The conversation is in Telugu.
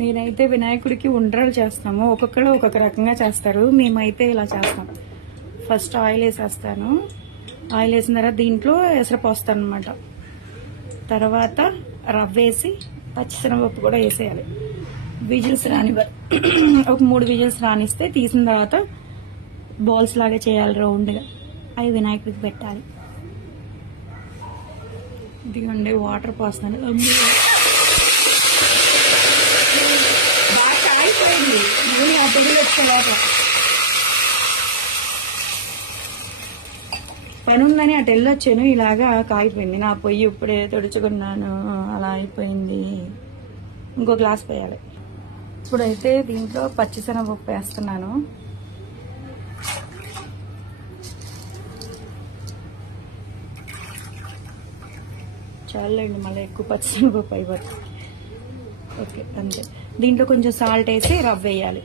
నేనైతే వినాయకుడికి ఉండ్రాలు చేస్తాము. ఒక్కొక్కరు ఒక్కొక్క రకంగా చేస్తారు. మేమైతే ఇలా చేస్తాం. ఫస్ట్ ఆయిల్ వేసేస్తాను. ఆయిల్ వేసిన తర్వాత దీంట్లో ఎసరు పోస్తాను అనమాట. తర్వాత రవ్వ వేసి పచ్చిశనగపప్పు కూడా వేసేయాలి. విజిల్స్ ఒక 3 విజిల్స్ రానిస్తే తీసిన తర్వాత బాల్స్ లాగా చేయాలి రౌండ్గా. అవి వినాయకుడికి పెట్టాలి. ఇదిగోండి వాటర్ పోస్తాను. బాగా కాలిపోయింది. మళ్ళీ ఆ పొడి పెట్టుకోవాలి. పని ఉందని అటు వెళ్ళొచ్చాను. ఇలాగా కాగిపోయింది. నా పొయ్యి ఇప్పుడే తుడుచుకున్నాను. అలా అయిపోయింది. ఇంకో గ్లాస్ పోయాలి. ఇప్పుడైతే దీంట్లో పచ్చిశనగపప్పు వేస్తున్నాను. చాలండి, మళ్ళీ ఎక్కువ పచ్చిశనగపప్పు అయిపోతుంది. ఓకే, అంతే. దీంట్లో కొంచెం సాల్ట్ వేసి రవ్వ వేయాలి.